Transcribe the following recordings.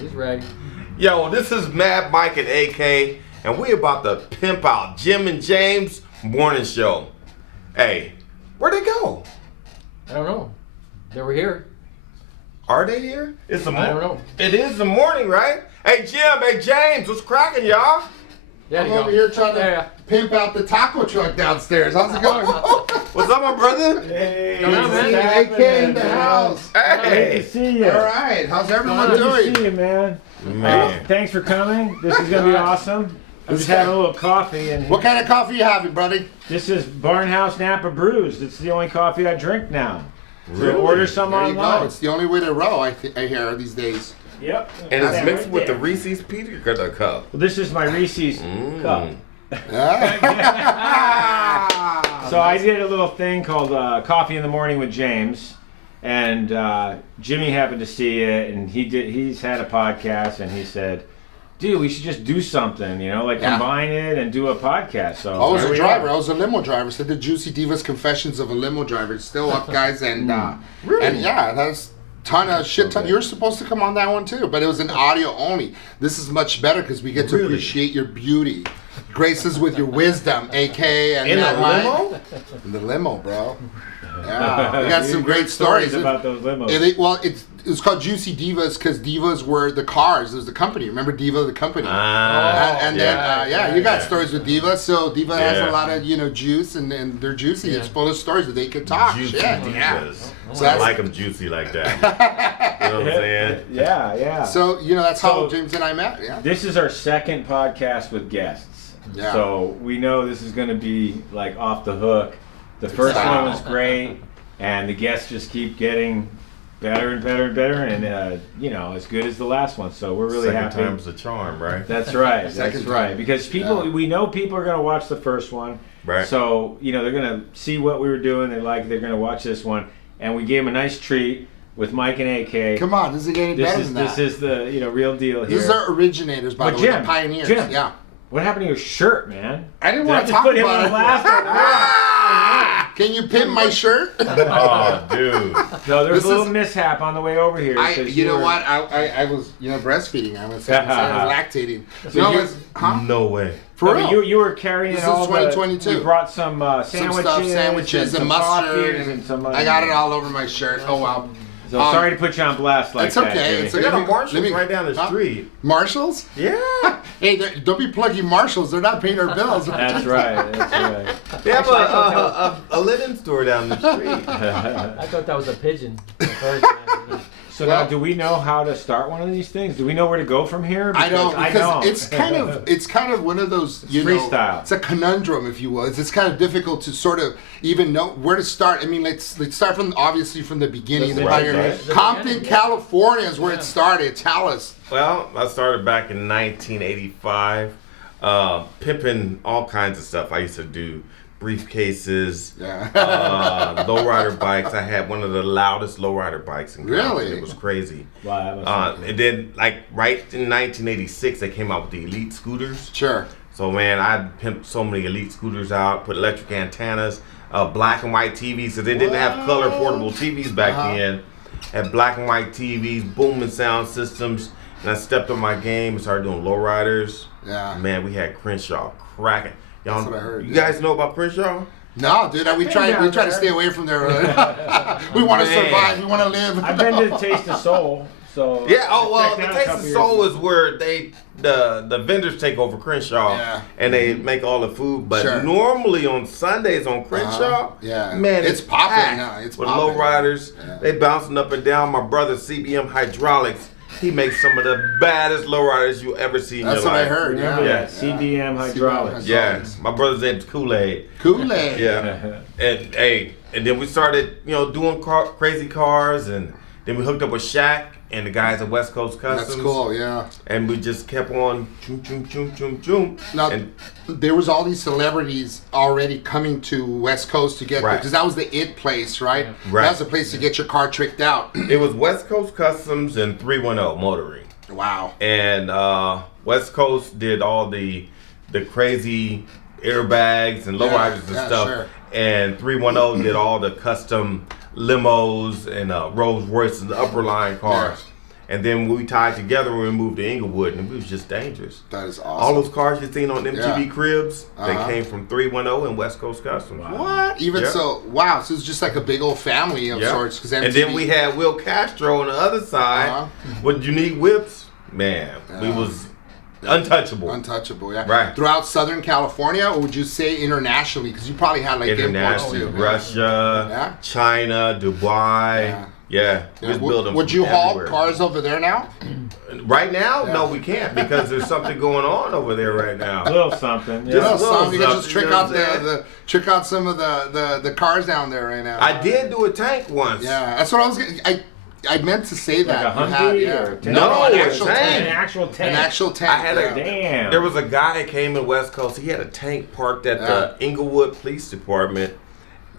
He's ready. Yo, this is Mad Mike and AK, and we about to pimp out Jim and James morning show. Hey, where'd they go? I don't know. They were here. Are they here? It's the I don't know. It is the morning, right? Hey Jim, hey James, what's cracking, y'all? Yeah, I'm over here trying to pimp out the taco truck downstairs. How's it going? What's up, my brother? Hey, Come on, man. AK in the house. Hey. Good to see you. All right, how's everyone Good to doing? see you, man. Man. Thanks for coming. This is gonna be awesome. I'm just having a little coffee, and What kind of coffee you having, buddy? this is Barnhouse Napa Brews. It's the only coffee I drink now. So Really? order some There you go. online. It's the only way to roll, I hear these days. Yep. And it's That's mixed right with the there. Reese's peanut butter cup. Well, this is my Reese's cup. Ah. So I did a little thing called Coffee in the Morning with James, and Jimmy happened to see it, and he's had a podcast, and he said, dude, we should just do something, like combine it and do a podcast. So I was here a we driver. are. I was a limo driver. So the Juicy Divas Confessions of a Limo Driver. It's still up, guys. And Really? and yeah, that's shit ton. You're supposed to come on that one too, but it was an audio only. This is much better because we get to Really? appreciate your beauty, graces with your wisdom, AK. And In a that line. limo? In the limo, bro. Yeah, we got some great stories about those limos. It's called Juicy Divas because Divas were the cars. It was the company. Remember Diva, the company? Then you got stories with Diva. So Diva has a lot of juice, and they're juicy. It's full of stories that they could talk. Juicy Shit, yeah. divas. So I that's- like them juicy like that. You know what I'm saying? Yeah. So that's how So- James and I met. Yeah. This is our second podcast with guests. Yeah. So we know this is going to be like off the hook. The first one was great, and the guests just keep getting better and better and better, and as good as the last one. So we're really Second happy. time's the charm, right? That's right. Second That's right. time. Because we know people are going to watch the first one. Right. So they're going to see what we were doing. They're going to watch this one, and we gave them a nice treat with Mike and AK. Come on, this is getting better than that. This is the real deal here. These are originators, by the way, the pioneers. Jim, Yeah. what happened to your shirt, man? I didn't Did want I to just talk put him about on it. blast? Can you pimp my shirt? Oh, dude. No, there's This a little is- missap on the way over here. 'cause You know were- what? I was breastfeeding. I was lactating. So you- No way. For No, but real. you were carrying This all is 2022. We brought some Some sandwiches, sandwiches and some mustard, coffees and some. I got it all over my shirt. Oh wow. So sorry to put you on blast like It's that. okay, Jimmy. it's They got a Let me- Marshalls right down the street. Marshalls? Yeah. Hey, don't be plugging Marshalls. They're not paying our bills. That's right. That's right. They have a linen store down the street. I thought that was a pigeon. the first time. So now, do we know how to start one of these things? Do we know where to go from here? I don't, Because because it's kind of one of those freestyle. It's a conundrum, if you will. It's kind of difficult to sort of even know where to start. I mean, let's start from the beginning. The Right, pioneer. right. Compton, California is where it started. Tell us. Well, I started back in 1985, pimping all kinds of stuff. I used to do briefcases, lowrider bikes. I had one of the loudest lowrider bikes in Compton. Really? It was crazy. Wow, that must And then, right in 1986, they came out with the Elite scooters. Sure. So, man, I pimped so many Elite scooters out, put electric antennas, black and white TVs, so they didn't have color portable TVs back then. Had black and white TVs, booming sound systems, and I stepped up my game and started doing lowriders. Yeah. Man, we had Crenshaw cracking. That's what I heard. You guys know about Crenshaw? No, dude, we try to stay away from there. We want to survive. We want to live. I've been to Taste of Soul, so Yeah. Oh well, checked the out a Taste couple of years Soul ago. is where the vendors take over Crenshaw, and they make all the food. But normally on Sundays on Crenshaw, man, it's popping packed now. It's with popping. lowriders. They bouncing up and down. My brother CBM Hydraulics, he makes some of the baddest lowriders you ever see in your life. That's what I heard. Remember Yeah. that CBM hydraulics. Yeah, my brother's name's Kool-Aid. Kool-Aid. Yeah, and then we started, doing crazy cars, and then we hooked up with Shaq and the guys at West Coast Customs. That's cool. Yeah. And we just kept on choom, choom, choom, choom, choom. Now, And there was all these celebrities already coming to West Coast to get because that was the it place, right? Right. That was the place to get your car tricked out. it was West Coast Customs and 310 Motoring. Wow. And West Coast did all the crazy airbags and lowriders and stuff. Sure. And 310 did all the custom limos and Rolls Royces and upper line cars. And then we tied together when we moved to Inglewood, and it was just dangerous. That is awesome. All those cars you seen on MTV Cribs, they Uh-huh. came from 310 and West Coast Customs. What? Even Yep. so, wow. So it's just like a big old family of Yep. sorts. 'Cause And MTV then we had Will Castro on the other side Uh-huh. with unique whips. Man, we Yeah. was untouchable. Untouchable, yeah. Right. Throughout Southern California, or would you say internationally? Because you probably had like imports Internationally, too. Russia, Yeah. China, Dubai. Yeah, we was building. Would from you haul everywhere. cars over there now? Right now? No, we can't because there's something going on over there right A now. little something. Just No, a little some you can just something, trick you know out what I'm saying? trick out some of the cars down there right now. I did do a tank once. Yeah, that's what I was. I meant to say that. Like a You Humvee had, or a tank? No, an a actual tank. tank. An actual tank. An actual tank. I had a- yeah. Damn. There was a guy that came in West Coast. He had a tank parked at the Inglewood Police Department,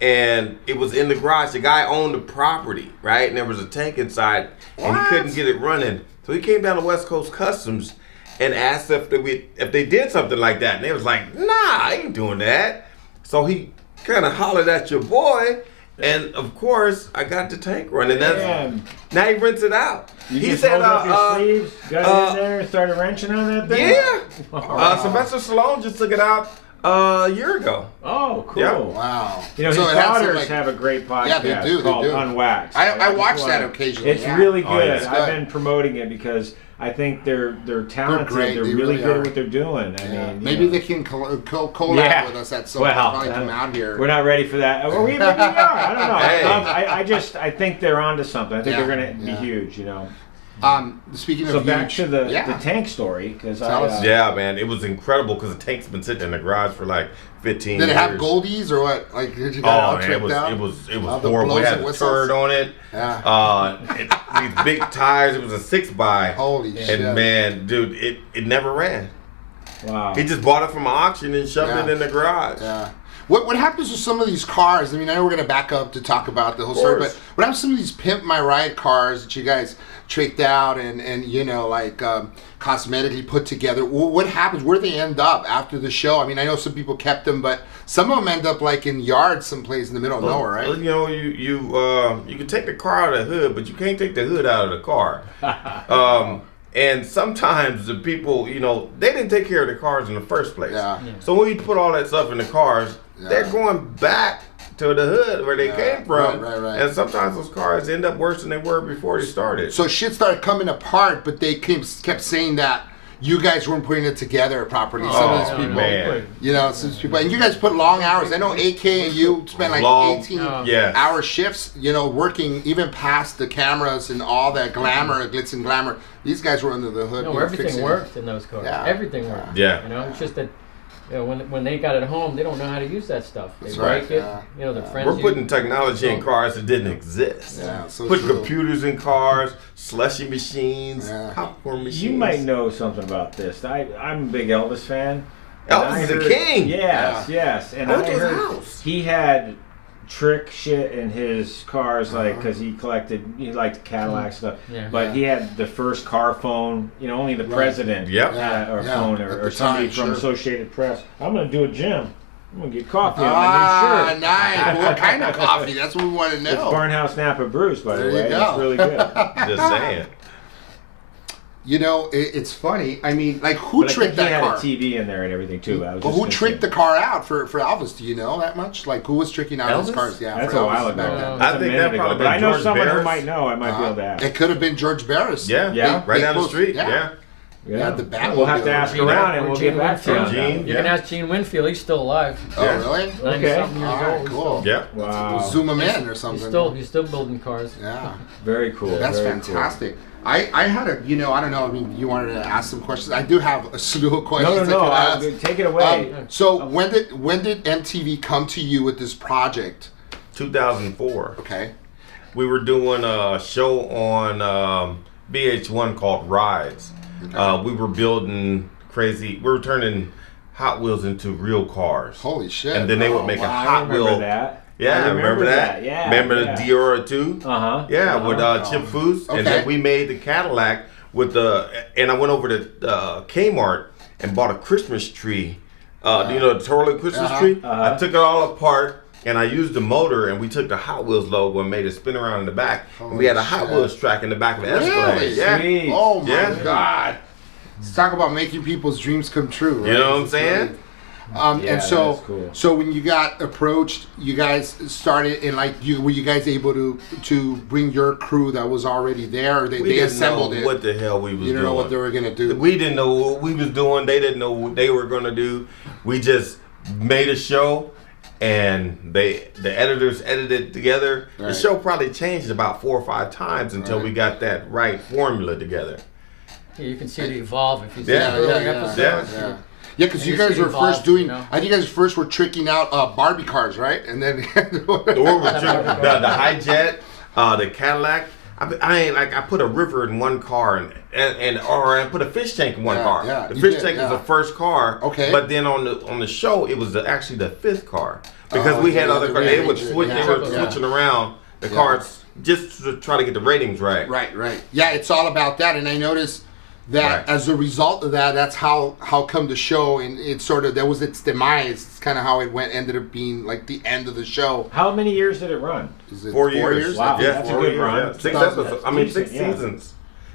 and it was in the garage. The guy owned the property, right? And there was a tank inside, and he couldn't get it running. So he came down to West Coast Customs and asked if they did something like that, and they was like, "Nah, I ain't doing that." So he kind of hollered at your boy, and of course, I got the tank running. Damn. Now he rents it out. You He just said, rolled up your sleeves, got in there, and started wrenching on that thing? yeah. Sylvester Stallone just took it out a year ago. Oh, cool. Yeah. Wow. You know, So his it had some, daughters like- have a great podcast Yeah, they do, they called do. Unwaxed. I watch just that wanna- occasionally. It's yeah. really Oh, good. yeah, it's I've good. been promoting it because I think they're talented. great. They're They really really good are. at what they're doing. I Yeah. mean, you Maybe know. they can collab Yeah. with us at some Well, point. Probably come out here. We're not ready for that. Or maybe we are. I don't know. Hey. I think they're onto something. I think Yeah, they're going to be yeah. huge, you know. Speaking of So back huge- to the yeah. tank story, because Tell us. Yeah, man, it was incredible because the tank's been sitting in the garage for like 15 Did years. it have goldies or what? Like did you got it all Oh man, tricked out? it was The horrible. blows It had and a whistles? turd on it. Yeah. These big tires. It was a 6x. Holy shit. And man, dude, it never ran. wow. He just bought it from an auction and shoved Yeah. it in the garage. Yeah. What happens with some of these cars? I mean, I know we're gonna back up to talk about the whole story, but course. what happens to some of these Pimp My Ride cars that you guys tricked out and you know like cosmetically put together? What happens? Where they end up after the show? I mean, I know some people kept them, but some of them end up like in yards someplace in the middle of nowhere, right? Well, you know, you can take the car out of the hood, but you can't take the hood out of the car. And sometimes the people, you know, they didn't take care of the cars in the first place. Yeah. So when you put all that stuff in the cars, they're going back to the hood where they came from. Right. And sometimes those cars end up worse than they were before they started. So shit started coming apart, but they kept saying that you guys weren't putting it together properly. Some of these people, man. you know, some people, and you guys put long hours. I know AK and you spent like Long, 18-hour shifts, you know, working even past the cameras and all that glamour, glitz and glamour. These guys were under the hood. No, you know, everything fixing it. worked in those cars. Yeah. Everything worked. Yeah. You know, it's just that you know, when they got it home, they don't know how to use that stuff. They That's break right, it. yeah. You know, the friends. We're putting technology in cars that didn't exist. Yeah, so Put true. computers in cars, slushy machines, Yeah. popcorn machines. You might know something about this. I'm a big Elvis fan. And Elvis I is the heard- king. Yes. And I I went to his heard house. he had trick shit in his cars, like because he liked Cadillac stuff. Yeah. But he had the first car phone. You know, only the president. Yep. Or Yeah, phone at or the somebody time, from sure. Associated Press. I'm gonna do a gym. I'm gonna get coffee on my new shirt. Nice. What kind of coffee? That's what we want to know. It's Barnhouse Napa Brews, by There the you way. go. It's really good. Just saying. You know, it's funny. I mean, like, who But I tricked think he that had car? a TV in there and everything too. I was Well, just who gonna tricked say. the car out for Elvis? Do you know that much? Like, who was tricking out his Elvis? cars? Yeah, That's for a while Elvis ago. back then. No. I That's a think minute that ago. probably But I been know George someone who Barris. might know. I might be able to ask. It could have been George Barris. Yeah. Yeah. Right They down the close- street. yeah. Yeah. Yeah, the Batmobile. We'll have to ask Gene- around and or we'll Gene get back to Winfield. him. Gene. You Yeah. can ask Gene Winfield. He's still alive. Oh, Yeah. really? 90-something years All right, old. cool. Yeah. Wow. We'll zoom him in or something. He's still building cars. Yeah, Very cool. that's very fantastic. I had a, you know, I don't know. I mean, you wanted to ask some questions. I do have a slew of Cool. questions. No. I could ask. Take it away. So when did MTV come to you with this project? 2004. Okay. We were doing a show on VH1 called Rides. We were building we were turning Hot Wheels into real cars. Holy shit. And then they would make a Wow, I Hot remember Wheel. that. Yeah, I remember that? Yeah. Remember yeah. the Diora 2? Uh-huh. Yeah, with Chip Foose. Okay. And then we made the Cadillac with and I went over to Kmart and bought a Christmas tree. You know, the twirling Christmas tree? Uh-huh. I took it all apart and I used the motor, and we took the Hot Wheels logo and made it spin around in the back. And we had a Hot Wheels track in the back of the Escalade. Really? Yeah. Sweet. Oh my Yeah. God! Let's talk about making people's dreams come true. Right? You know what I'm saying? Yeah, And so, that's cool. so when you got approached, you guys started in were you guys able to bring your crew that was already there, or they We didn't assembled know it? what the hell we was You doing. didn't know what they were gonna do. We didn't know what we was doing. They didn't know what they were gonna do. We just made a show, and the editors edited it together. Right. The show probably changed about 4 or 5 times until Right. we got that right formula together. Yeah, you can see it evolve if you see Yeah, the earlier yeah, episodes. yeah. Yeah, because And you you guys see were it evolve, first doing. you know? I think you guys first were tricking out Barbie cars, right? And then The high jet, the Cadillac. I put a river in one car or I put a fish tank in one Yeah, car. yeah, The you fish did, tank was yeah. the first car. Okay. But then on the show it was actually the 5th car because Oh, we had yeah, other the cars. They would rating, switch. yeah. They were Yeah. switching around the Yeah. cars just to try to get the ratings right. Right. Yeah, it's all about that, and I noticed that Right. as a result of that, that's how come the show, and it sort of that was its demise. It's kind of how it ended up being like the end of the show. How many years did it run? Is it 4 years. Wow, Yeah, that's a 4 good years, run. yeah. 6 That's episodes. I mean, decent, 6 yeah. seasons.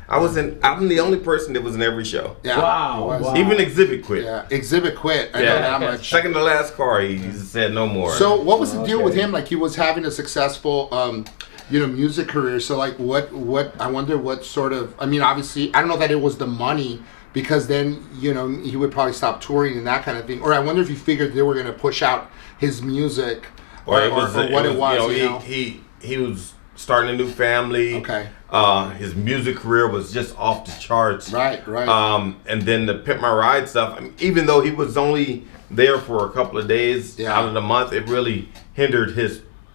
I'm the only person that was in every show. Yeah. Wow, it was. wow. Even Xzibit quit. Yeah, Xzibit quit. I know Yeah. that much. Second to last car, he said no more. So what was the deal with Okay. him? Like he was having a successful, music career. So like what I wonder what sort of. I mean, obviously, I don't know that it was the money because then he would probably stop touring and that kind of thing. Or I wonder if he figured they were going to push out his music or what it was. He was starting a new family. Okay. His music career was just off the charts. Right. And then the Pimpmyride stuff, I mean, even though he was only there for a couple of days Yeah. out of the month, it really hindered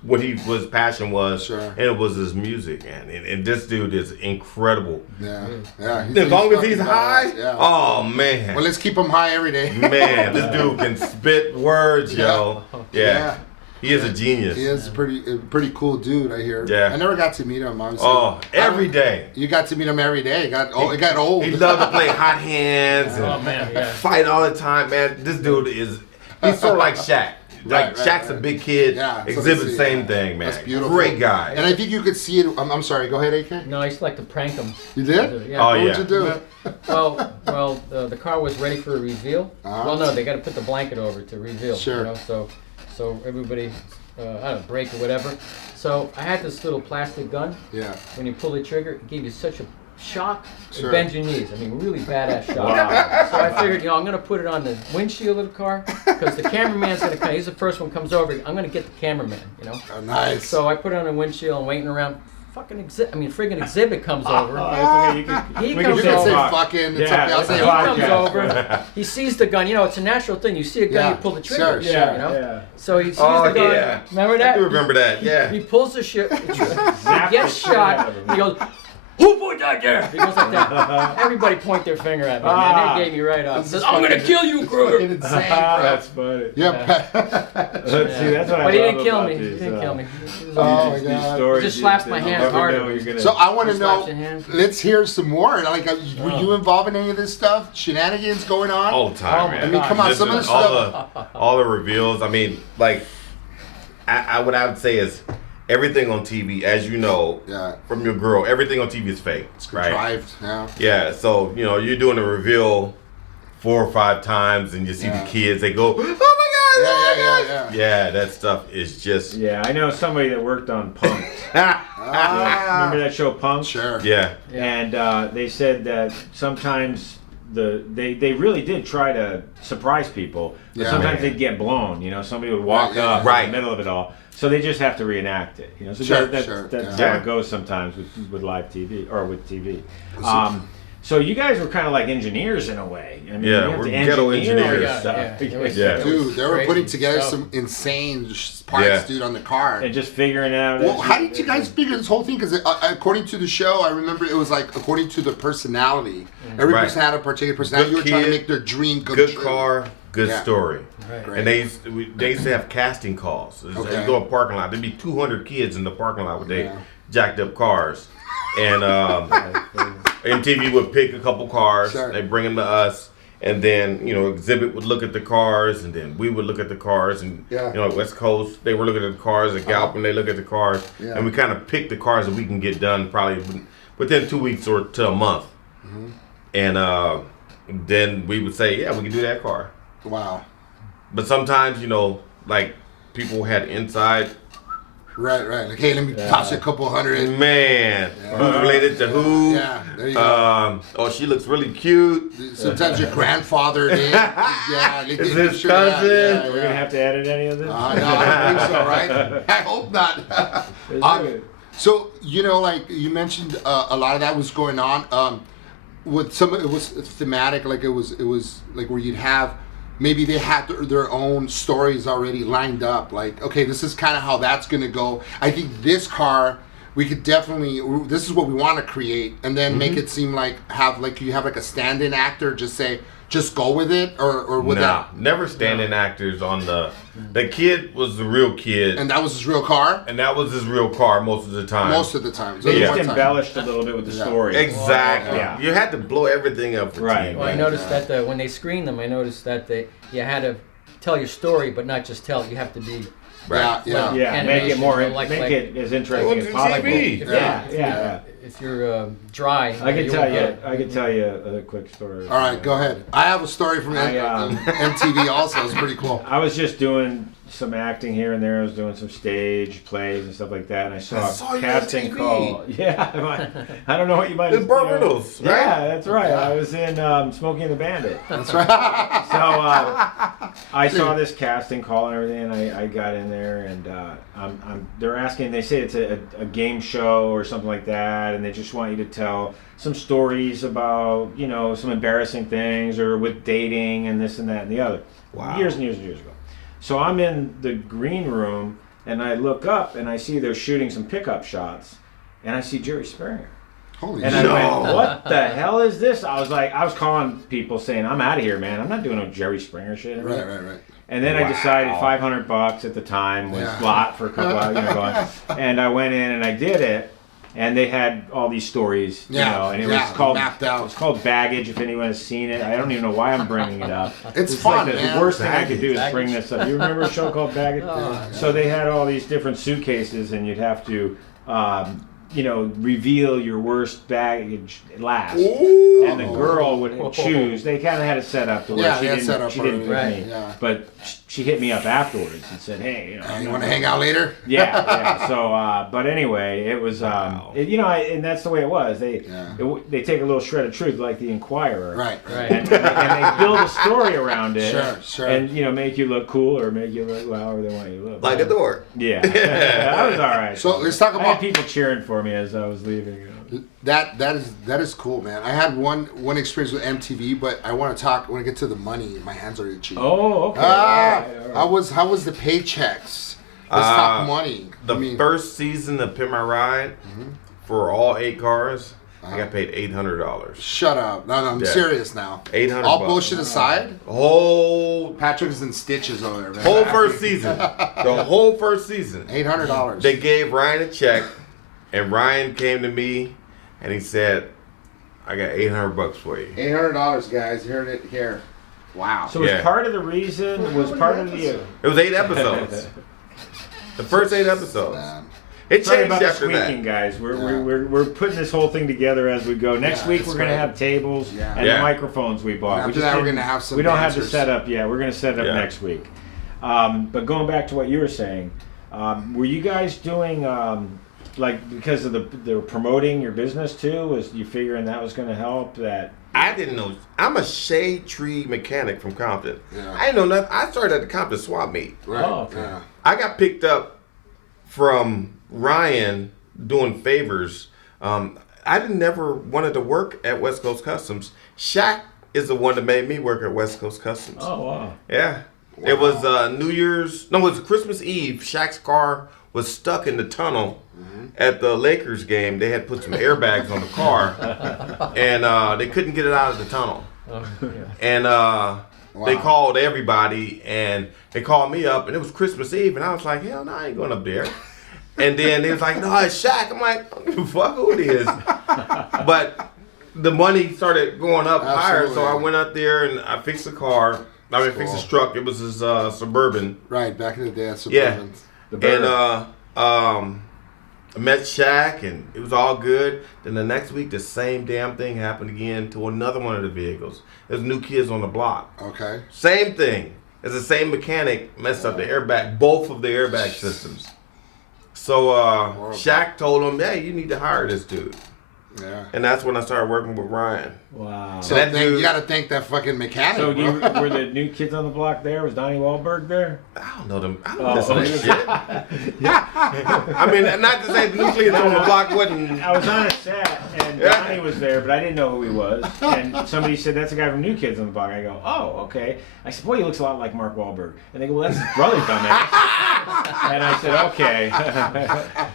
what his passion was. Sure. And it was his music. And this dude is incredible. Yeah. As long as he's fucking high, badass, yeah. oh man. Well, let's keep him high every day. Man, this dude can spit words, yo. Yeah. He is a genius. He is a pretty cool dude, I hear. Yeah. I never got to meet him, obviously. Oh, every day. You got to meet him every day. It got old. He loved to play hot hands and Oh man, yeah. fight all the time, man. This dude he's sort of like Shaq. Like Right, Shaq's a right. big kid. Yeah, that's what I Exhibit see, same yeah. thing, man. That's beautiful. Great guy. And I think you could see it. I'm sorry. Go ahead, AK. No, I used to like to prank them. You did? Yeah. Oh, What yeah. would you do? Well, the car was ready for a reveal. Uh-huh. Well, no, they got to put the blanket over to reveal. Sure. So everybody, I don't know, break or whatever. So I had this little plastic gun. Yeah. When you pull the trigger, it gave you such a shock. Sure. It bends your knees. I mean, really badass shock. Wow. So I figured, I'm gonna put it on the windshield of the car because the cameraman's gonna come. He's the first one comes over. I'm gonna get the cameraman. Oh, nice. So I put it on the windshield and waiting around. Friggin' Exhibit comes over. Okay, He we comes can You over. can talk. say fucking. It's Yeah, okay. I'll let's say He talk. comes Podcast. over. He sees the gun. It's a natural thing. You see a gun, Yeah. you pull the trigger. Sure, yeah. So he sees Oh, the gun. yeah. Remember I that? do remember that, yeah. He pulls the shit. He Zap gets the shit out shot. of him. He goes, "Who put that there?" He goes like that. Everybody point their finger at me, man. Ah. They gave me right off. This Says, is "I'm gonna fucking- kill you, Kruger." Fucking insane, bro. That's funny. Yep. See, that's what I But he love didn't kill about me. He these, didn't kill me. He was Oh, all- my these God. stories, Just slaps you my hands never harder. know you're gonna- So I want to Just slaps know. your hand. Let's hear some more. Like, were you involved in any of this stuff? Shenanigans going on? All the time, Oh, man. I mean, come on, some of the all the reveals. I mean, like, what I would say is everything on TV, as you know, Yeah. from your girl, everything on TV is fake, right? Contrived. Yeah. Yeah, so you're doing a reveal 4 or 5 times, and you see Yeah. the kids. They go, "Oh my god!" Oh my God." Yeah. Yeah, that stuff is just. Yeah, I know somebody that worked on Punk. Ah. Remember that show Punk? Sure. Yeah. And they said that sometimes they really did try to surprise people, but Yeah. sometimes Man. they'd get blown. Somebody would walk Right, yeah. up Right. in the middle of it all, so they just have to reenact it. So Sure, that's sure, that's yeah. how it goes sometimes with live TV or with TV. So you guys were kind of like engineers in a way. I mean, Yeah, you have we're to ghetto engineer engineers. stuff. Yeah. Yeah. It was Dude, they were crazy putting together stuff. some insane parts, Yeah. dude, on the car. And just figuring out. Well, how did you guys figure this whole thing? Because according to the show, I remember it was like according to the personality. Every Right. person had a particular personality. Good You were trying to kid, make their dream come Good true. car, good Yeah. story. Right. Great. And they used to have casting calls. Okay. You go to a parking lot. There'd be 200 kids in the parking lot with their Yeah. jacked up cars. And MTV would pick a couple cars. Sure. They bring them to us. And then, Xzibit would look at the cars, and then we would look at the cars, and West Coast, they were looking at the cars, at Gallup, and they look at the cars, and we kind of pick the cars that we can get done probably within 2 weeks or to a month. And then we would say, yeah, we can do that car. Wow. But sometimes, like people had inside. Right. Like, hey, let me toss you a couple hundred. Man, who's related to who? Yeah, there you go. Oh, she looks really cute. Sometimes your grandfather did. Yeah, they Is did his sure, cousin? yeah. We're gonna have to edit any of this. No, I don't think so, right? I hope not. So like you mentioned, a lot of that was going on. With some, it was thematic. Like it was like where you'd have. Maybe they had their own stories already lined up. Like, okay, this is kind of how that's going to go. I think this car, we could definitely, this is what we want to create. And then make it seem like, you have like a stand-in actor, just go with it? Or with that? Never stand-in actors on the kid was the real kid. And that was his real car? And that was his real car most of the time. Most of the time. So They just embellished a little bit with the story. Exactly. Yeah. You had to blow everything up for TV. Well, I noticed that when they screened them, you had to tell your story, but not just tell it. You have to be Right. Yeah. Yeah, make it animation, more, like it as interesting as Well, possible. TV. Yeah. If you're dry, I could you tell won't you. get it. I could tell you a quick story. All right, go ahead. I have a story from MTV also. It's pretty cool. I was just doing some acting here and there. I was doing some stage plays and stuff like that, and I saw saw a you casting on TV. call. Yeah, I don't know what you might. It's Burt Reynolds, right? Yeah, that's right. I was in Smokey and the Bandit. That's right. So I saw this casting call and everything, and I got in there, and they're asking. They say it's a game show or something like that, and they just want you to tell some stories about some embarrassing things or with dating and this and that and the other. Wow. Years and years and years ago. So I'm in the green room, and I look up and I see they're shooting some pickup shots, and I see Jerry Springer. Holy And shit. I went, what the hell is this? I was calling people saying, I'm out of here, man. I'm not doing no Jerry Springer shit. Right. And then I decided $500 at the time was a lot for a couple hours, going. And I went in and I did it. And they had all these stories, and it was called mapped out. It's called Baggage. If anyone has seen it, I don't even know why I'm bringing it up. It's fun, like man. the worst thing I could do is Baggage. bring this up. You remember a show called Baggage? So they had all these different suitcases, and you'd have to, reveal your worst baggage last. Ooh. And the girl would choose. They kind of had it set up to where Yeah, she they had didn't, set up she didn't pick already. me. Yeah. But she hit me up afterwards and said, hey, You want to hang out later? yeah. So, but anyway, it was, and that's the way it was. They take a little shred of truth, like the Inquirer, Right. and they build a story around it, Sure. and make you look cool or make you look however they want you to look. Like a door. Yeah, that was all right. So let's talk I had about people cheering for me as I was leaving. that is cool, man. I had one experience with MTV, but I want to get to the money. My hands are itchy. Oh, okay. All right. How was the paychecks? Let's talk money. The first season of Pimpmyride, for all 8 cars, I got paid $800. Shut up. No, I'm serious now. $800. All bullshit aside, Whole Patrick is in stitches over there, man. whole first season. The whole first season. $800. They gave Ryan a check, and Ryan came to me, and he said, "I got $800 for you." $800, guys. Heard it here. Wow. So was Yeah. part of the reason was part of the. It was 8 episodes. The first 8 episodes. Man. It Sorry changed about the after squeaking, that. guys. We're putting this whole thing together as we go. Next week that's we're gonna right. have tables Yeah. and Yeah. the microphones we bought. And We after just that, we're didn't- gonna have some We don't have the dancers. setup yet. We're gonna set it up Yeah. next week. But going back to what you were saying, were you guys doing because of the promoting your business too? Was you figuring that was gonna help? That I didn't know. I'm a shade tree mechanic from Compton. Yeah. I didn't know nothing. I started at the Compton swap meet. Right. Oh, okay. Yeah. I got picked up from Ryan doing favors. I never wanted to work at West Coast Customs. Shaq is the one that made me work at West Coast Customs. oh wow. Yeah. It was it was Christmas Eve. Shaq's car was stuck in the tunnel at the Lakers game. They had put some airbags on the car, and they couldn't get it out of the tunnel. Oh, yeah. And they called everybody, and they called me up, and it was Christmas Eve, and I was like, hell no, I ain't going up there. And then they was like, no, it's Shaq. I'm like, I don't give a fuck who it is. But the money started going up higher, so I Absolutely. went up there and I fixed the car. I mean, fixed his truck. It was his Suburban. Right, back in the day, at Yeah. Suburbans. And I met Shaq, and it was all good. Then the next week, the same damn thing happened again to another one of the vehicles. There's new kids on the block. Okay. Same thing. It's the same mechanic messed up the airbag, both of the airbag systems. So Shaq told him, "Hey, you need to hire this dude." Yeah. And that's when I started working with Ryan. Wow. So that dude- you got to thank that fucking mechanic. So bro. were the new kids on the block there? Was Donnie Wahlberg there? I don't know them. I don't Oh, listen to okay. shit. I mean, not to say the new kids on the block wouldn't. I was on a set and Yeah. Donnie was there, but I didn't know who he was. And somebody said, "That's a guy from New Kids on the Block." I go, "Oh, okay." I said, "Boy, he looks a lot like Mark Wahlberg." And they go, "Well, that's his brother, dumbass." And I said, "Okay."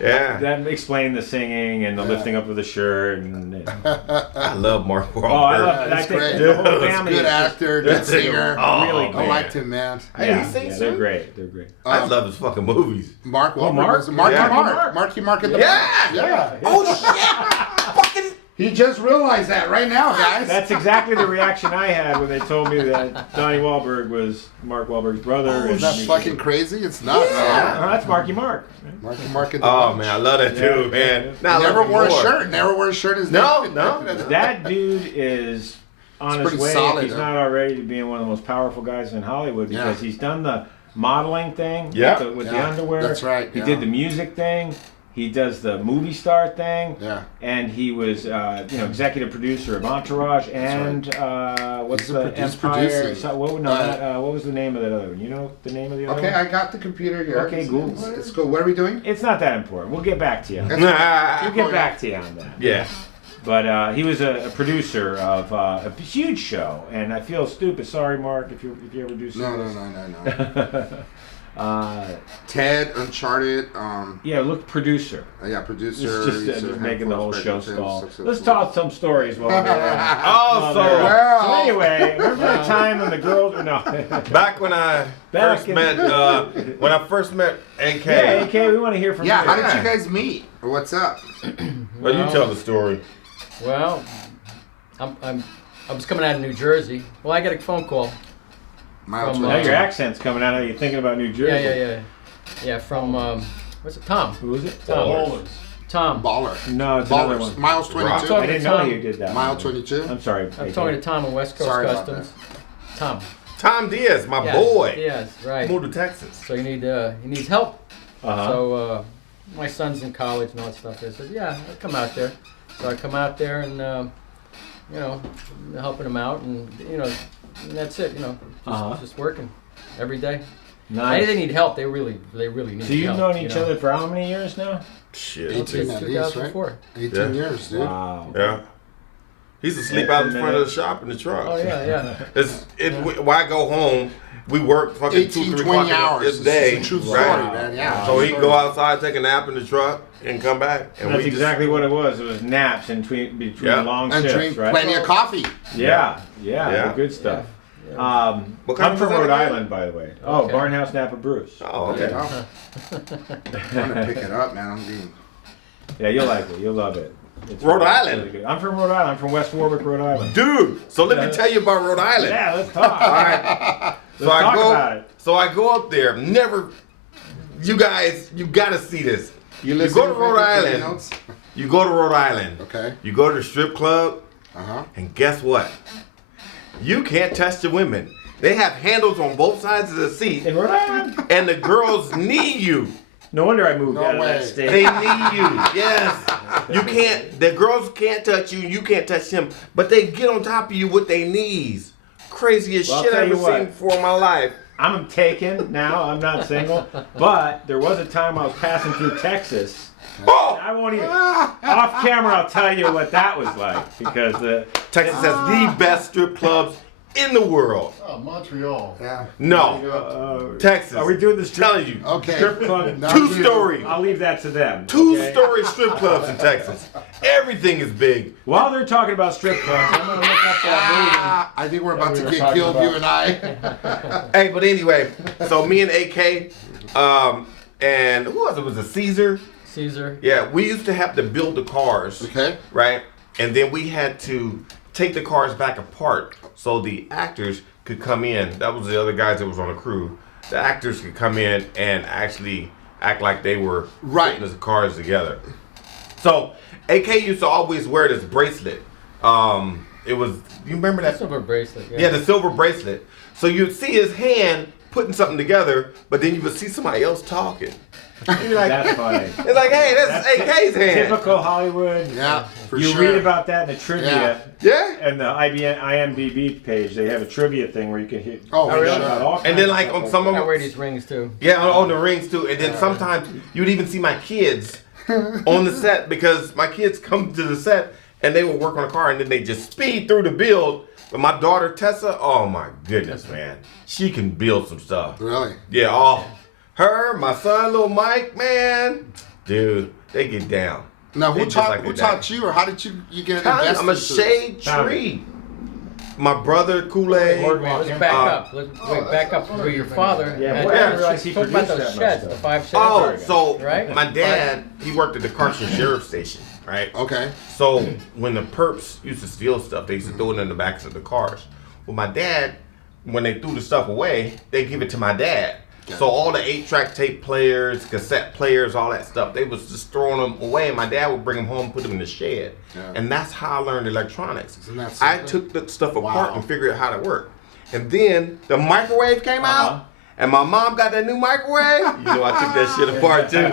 Yeah. That explained the singing and the lifting up of the shirt. And I love Mark Wahlberg. oh, I love it. I That's think great. the whole Yeah, family Good is just- actor, good singer. Oh, really I great. liked him, man. Hey, Yeah, he sings they're too? great. They're great. I love his fucking movies. Mark Wahlberg Mark? was Marky Yeah. Mark. Marky Mark at the Yeah. Yeah. Oh shit! Fucking. He just realized that right now, guys. That's exactly the reaction I had when they told me that Donnie Wahlberg was Mark Wahlberg's brother. Oh, and is that New fucking Kids. crazy? It's not. Oh, that's Marky Mark. Marky Mark at the Oh man, I love that too, Yeah. man. Now I Never love him wore a more. shirt. Never wore a shirt as No, Nick. no. That dude is on his pretty way. solid, If he's huh? not already to being one of the most powerful guys in Hollywood because Yeah. he's done the modeling thing Yeah. with the Yeah, underwear. that's right, He yeah. did the music thing. He does the movie star thing. Yeah. And he was, executive producer of Entourage and what's He's a the he's Empire? producing. So, what was the name of that other one? You know the name of the other Okay, one? I got the computer here. Okay, Google. Let's go. What are we doing? It's not that important. We'll get back to you. We'll Nah. get back to you on that. Yeah. But he was a producer of a huge show, and I feel stupid. Sorry, Mark, if you ever do see No. this. Ted, Uncharted. Yeah, look, producer. Yeah, producer. It's just, he's a just making the whole handful show of stall. successful- Let's talk some stories while we're at Oh, so Well, So anyway, remember that time when the girls were no. back when I Back first in- met AK. Yeah, AK, we want to hear from yeah, you. how did you guys meet? Or what's up? Well, you tell the story. Well, I was coming out of New Jersey. Well, I got a phone call. Miles From, Now Turner. your accent's coming out. Are you thinking about New Jersey? Yeah, from what's it? Tom. Who is it? Tom. Tom. Baller. No, it's another Ballers. one. Miles Rock. 22. Talking I didn't to know Tom. you did that. Mile 22. I'm sorry. I'm AK. talking to Tom in West Coast Sorry about Customs. Tom. Tom Diaz, my Yes, boy. Yes, right. Moved to Texas. So he needs help. Uh-huh. So my son's in college and all that stuff. I said, yeah, I'll come out there. So I come out there and helping him out, and and that's it. Just working every day. Nice. They need help. They really need help. So you've known each other for how many years now? Shit. 18 Since at least, right? 2004. 18 Yeah. years, dude. Wow. Yeah. He used to sleep out in front of the shop in the truck. Oh yeah. When I go home, we work fucking 18, 2-3 20 o'clock hours. a day. It's a true story, right? man. Yeah. So he'd go outside, take a nap in the truck, and come back. And That's we exactly what it was. It was naps between Yeah. long And shifts, drink right? plenty of coffee. Yeah, Yeah. the good stuff. Yeah. What kind I'm of from was that Rhode again? Island, by the way. Oh, Okay. Barnhouse Napa Bruce. Oh, okay. I'm gonna pick it up, man. I'm being. Yeah, you'll like it. You'll love it. It's Rhode really, Island? really good. I'm from Rhode Island. I'm from West Warwick, Rhode Island. Dude, so let me tell you about Rhode Island. Yeah, let's talk. All right. Let's talk about it. So I go up there. Never. You guys, you gotta see this. You go to Rhode Island. Notes? You go to Rhode Island. Okay. You go to the strip club, Uh-huh. and guess what? You can't touch the women. They have handles on both sides of the seat, In Rhode Island? and the girls need you. No wonder I moved No out of way. that state. They need you. Yes. You can't. The girls can't touch you. You can't touch them. But they get on top of you with their knees. Craziest Well, I'll shit tell I've you ever what. seen before in my life. I'm taken now. I'm not single. But there was a time I was passing through Texas. Oh! I won't even. Off camera, I'll tell you what that was like. Because Texas has the best strip clubs in the world. Oh, Montreal. Yeah. No. Texas. are we doing this telling you. Okay. strip club? Now Two you- story. I'll leave that to them. okay? Two-story strip clubs in Texas. Everything is big. While they're talking about strip clubs, I'm going to look up that I think we're about we to were get talking killed, about. you and I. Hey, but anyway, so me and AK, and who else? It was a Caesar. Caesar. Yeah, we used to have to build the cars, Okay. right? and then we had to take the cars back apart so the actors could come in. That was the other guys that was on the crew. The actors could come in and actually act like they were putting the cars together. So AK used to always wear this bracelet. It was, you remember that? The silver bracelet. Yeah, the silver bracelet. So you'd see his hand putting something together, but then you would see somebody else talking. You're like, That's funny. it's like, hey, that's AK's hand. Typical Hollywood. Yeah, for you sure. read about that in the trivia. Yeah. And the IMDb page, they have a trivia thing where you can hit. Oh, really? And then like on some of I them, wear these rings too. yeah, on the rings too. And then sometimes you'd even see my kids on the set because my kids come to the set and they would work on a car and then they just speed through the build. But my daughter Tessa, oh my goodness, man, she can build some stuff. Really? Yeah, her, my son, little Mike, man, dude, they get down. Now, They who just taught like who their dad. taught you, or how did you get invested? I'm a into this? shade tree. My brother Kool-Aid. Let's back up. Wait, back up where your father. Yeah, had- boy, I didn't realize he talk about produced those that much sheds, stuff. the 5 sheds. Oh, so Right? my dad, he worked at the Carson Sheriff Station, right? Okay. So when the perps used to steal stuff, they used to throw it in the backs of the cars. Well, my dad, when they threw the stuff away, they give it to my dad. So all the 8-track tape players, cassette players, all that stuff, they was just throwing them away. And my dad would bring them home, put them in the shed. Yeah. And that's how I learned electronics. Isn't that I something? took the stuff apart Wow. and figured out how to work. And then the microwave came out. And my mom got that new microwave. You know, I took that shit apart too.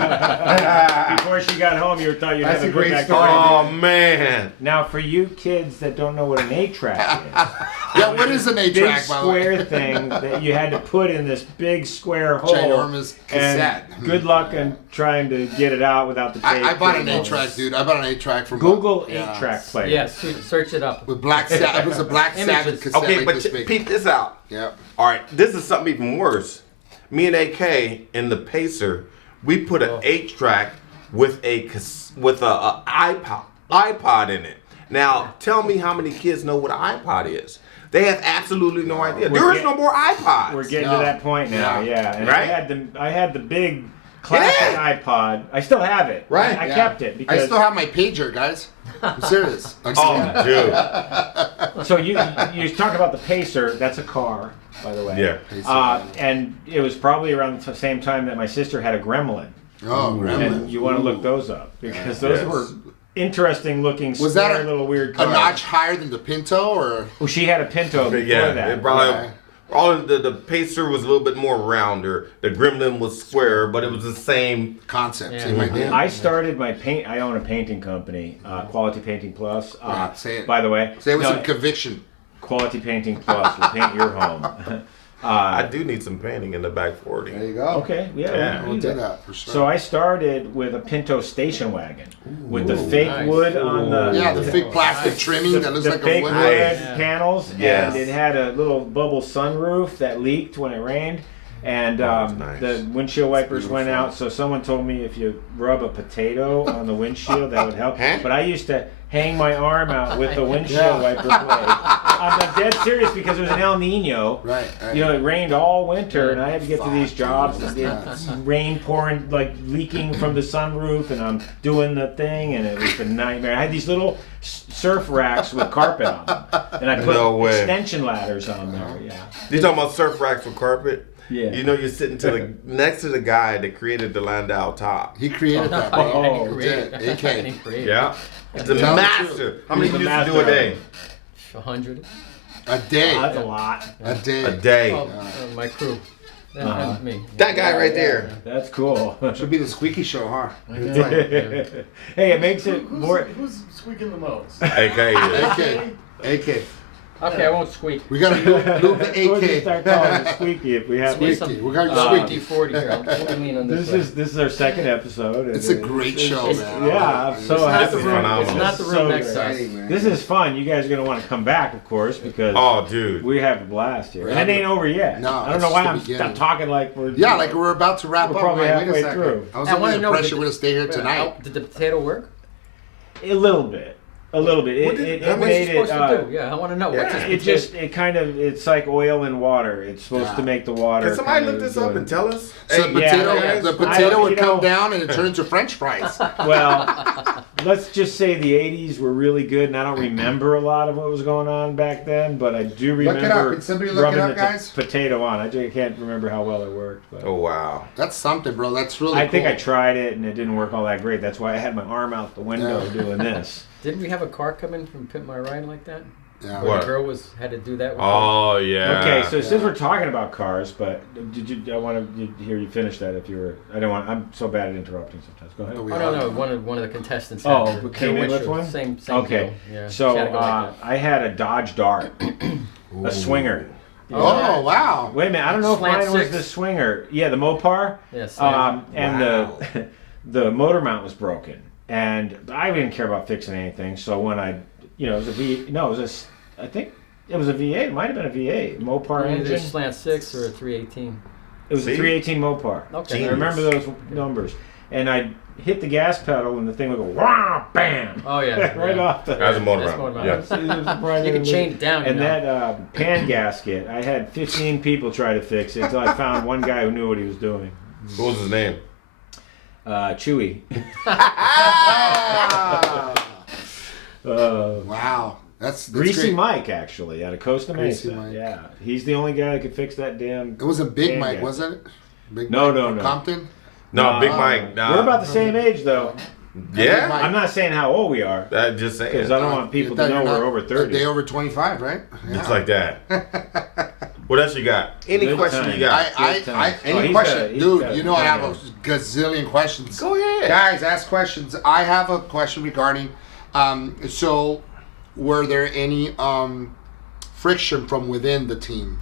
Before she got home, you thought you'd That's have a a great good story. Oh man. Now, for you kids that don't know what an 8-track is, Yeah, what is an big 8-track, by the way? square thing that you had to put in this big square hole. Ginormous cassette. And good luck in trying to get it out without the tape. I bought an getting 8-track, all dude. I bought an 8-track from Google Yeah. 8-track player. Yes, search it up. With Black Sabbath. It was a Black Sabbath Images. cassette Okay, like but this big. peep this out. Yep. All right, this is something even worse. Me and AK in the Pacer, we put an 8-track with a iPod in it. Now, tell me how many kids know what an iPod is? They have absolutely no idea. There is no more iPods. We're getting No. to that point now, Yeah. yeah. And Right? I had the big classic iPod. I still have it. Right. I Yeah. kept it I because still have my pager, guys. I'm serious. Oh, dude. so you talk about the Pacer. That's a car, by the way. Yeah. And it was probably around the same time that my sister had a Gremlin. Oh, And Gremlin. you want to look those up because those Yes. were interesting looking, Was that square little weird a cars. notch higher than the Pinto, or? Well, she had a Pinto before Yeah, that. it probably, Yeah. all the Pacer was a little bit more rounder. The Gremlin was square, but it was the same. Concept, Yeah. same idea. I started my paint. I own a painting company, Quality Painting Plus. Right, say it. By the way, Say it with no, some conviction. Quality Painting Plus will paint your home. I do need some painting in the back 40. There you go. Okay, yeah, Yeah. we We'll can do that for sure. So I started with a Pinto station wagon with the fake nice. wood on the yeah, the fake plastic trimming that looks the like a fake wood. wood Yeah. panels, Yes. and it had a little bubble sunroof that leaked when it rained, and that's nice. the windshield wipers went out. So someone told me if you rub a potato on the windshield, that would help. Huh? But I used to hang my arm out with the windshield Yeah. wiper blade. I'm dead serious because it was an El Nino. Right, right. You know, it rained all winter, and I had to get to these jobs, Jesus, and nuts. rain pouring, like leaking from the sunroof, and I'm doing the thing, and it was a nightmare. I had these little surf racks with carpet on them, and I put No way. extension ladders on there. Yeah. You talking about surf racks with carpet? Yeah. You know, you're sitting to the next to the guy that created the Landau top. He created that. I Oh, didn't he create did. it. I AK. didn't create it. Yeah. It's a Tell the master. How many He's you the used to do a master. day? 100. A day. That's a lot. A day. A day. Oh, my crew. That was me. That guy right there. That's cool. Should be the squeaky show, huh? Hey, it makes it more. Who's squeaking the most? AK is. AK. AK. Okay, I won't squeak. We gotta lube the We'll just AK. start calling it squeaky if we have. Squeaky. We're gonna Squeaky squeaky. 40 here. What do you mean on this This is our second episode. and It's a great show, it's- man. Yeah, I'm so It's not happy. the is room. It's phenomenal. not the room So next to us. exciting, man. This is fun. You guys are gonna want to come back, of course, because Oh, dude. we have a blast here, We're and it having- ain't over yet. No, I don't it's know why just I'm the beginning. talking like we're. Yeah, like we're about to wrap We're up. probably Wait a halfway second. through. I was I under want the to know. impression we're gonna stay here tonight. Did the potato work? a little bit. A little bit. What It, did- it, how it much made What's it. it supposed to do? Yeah, I want to know. yeah. What's this It potato- just, it kind of, it's like oil and water. It's supposed Yeah. to make the water. Can somebody kind look of this up good. and tell us? So Hey, the yeah, potato, yeah. the I- potato would you come know- down and it turned into French fries. Well, let's just say the 80s were really good, and I don't remember a lot of what was going on back then, but I do remember Look it up. Can somebody look rubbing it up, the guys? potato on. I can't remember how well it worked. But Oh wow. That's something, bro. That's really I cool. think I tried it, and it didn't work all that great. That's why I had my arm out the window doing this. Didn't we have a car come in from Pimpmyride like that? Yeah. Where What? the girl had to do that with Oh yeah. Okay, so since we're talking about cars, but I want to hear you finish that if you were. I don't want. I'm so bad at interrupting sometimes. Go ahead. Oh, we Oh, are. no, one of the contestants. Oh, had her- came her in with windshield. one? Same Okay, deal. Yeah. so She had to go like that. I had a Dodge Dart, a swinger. Oh, wow. Wait a minute, I don't know if Slant mine was six. the swinger. Yeah, the Mopar. Yes. And Wow. the motor mount was broken, and I didn't care about fixing anything. So when it was a V. No, it was I think it was a V8. It might have been a V8 Mopar either engine. slant 6 or a 318. It was a See? 318 Mopar. Okay. I remember those numbers, and I hit the gas pedal, and the thing would go wah, bam, Oh yeah. right yeah. off the. That's a motor That's mount. motor Yeah. mount. You can chain it down. And you know. that pan gasket, I had 15 people try to fix it until I found one guy who knew what he was doing. What was his name? Chewy. Wow. That's Greasy great. Mike, actually, out of Costa Greasy Mesa. Mike. Yeah, he's the only guy that could fix that damn. It wasn't Big pan Mike, gasket. was it? Big No, Mike no, from no. Compton? No, Big Mike. Nah. We're about the same age, though. Yeah. Mike. I'm not saying how old we are, I just saying. because I don't want people to know we're over 30. They over 25, right? Yeah. It's like that. What else you got? Any Good question time. you got? Any he's question? got- he's Dude, got you know I have a plenty gazillion questions. Go ahead. Guys, ask questions. I have a question regarding, so were there any friction from within the team?